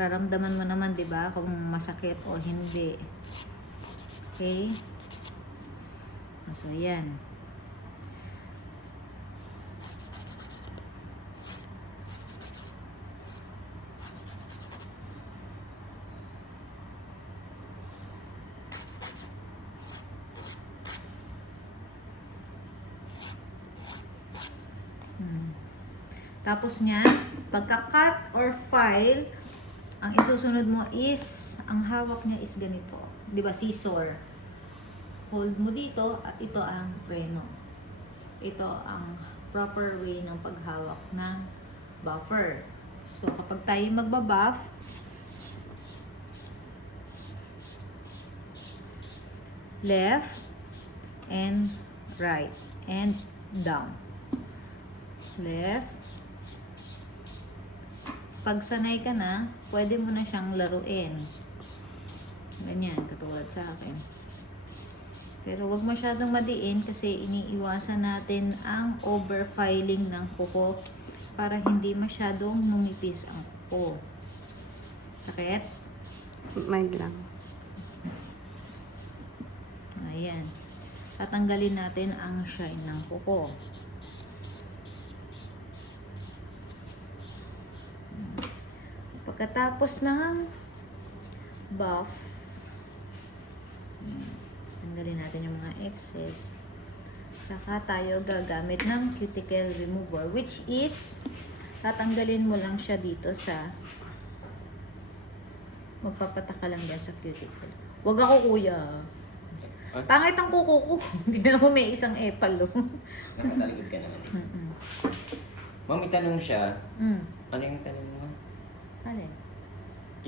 Raramdaman mo naman, di ba, kung masakit o hindi. Okay? So, yan. Tapos niya, pagka-cut or file, ang isusunod mo is, ang hawak niya is ganito. Di ba, scissor. Hold mo dito at ito ang preno. Ito ang proper way ng paghawak ng buffer. So, kapag tayo magbabuff, left and right and down. Left. Pag sanay ka na, pwede mo na siyang laruin. Ganyan, katulad sa akin. Pero wag masyadong madiin kasi iniiwasan natin ang overfiling ng kuko para hindi masyadong numipis ang kuko. Sakit? Mind lang. Ayan. Tatanggalin natin ang shine ng kuko. Pagkatapos ng buff, tanggalin natin yung mga excess. Saka tayo gagamit ng cuticle remover, which is tatanggalin mo lang siya dito sa magpapataka lang yan sa cuticle. Huwag ako, kuya. Pangit ang kuko ko. Hindi na mo may isang epal. Nakatalikod ka naman. Ma'am, may tanong siya. Ano yung tanong mo? Alin?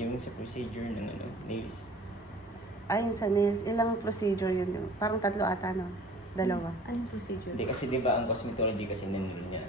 Yung sa procedure ng nails. Ayun sa nails, ilang procedure yun? Parang 3 ata, no? 2. Anong procedure? Hindi kasi di ba ang cosmetology kasi nanun niya.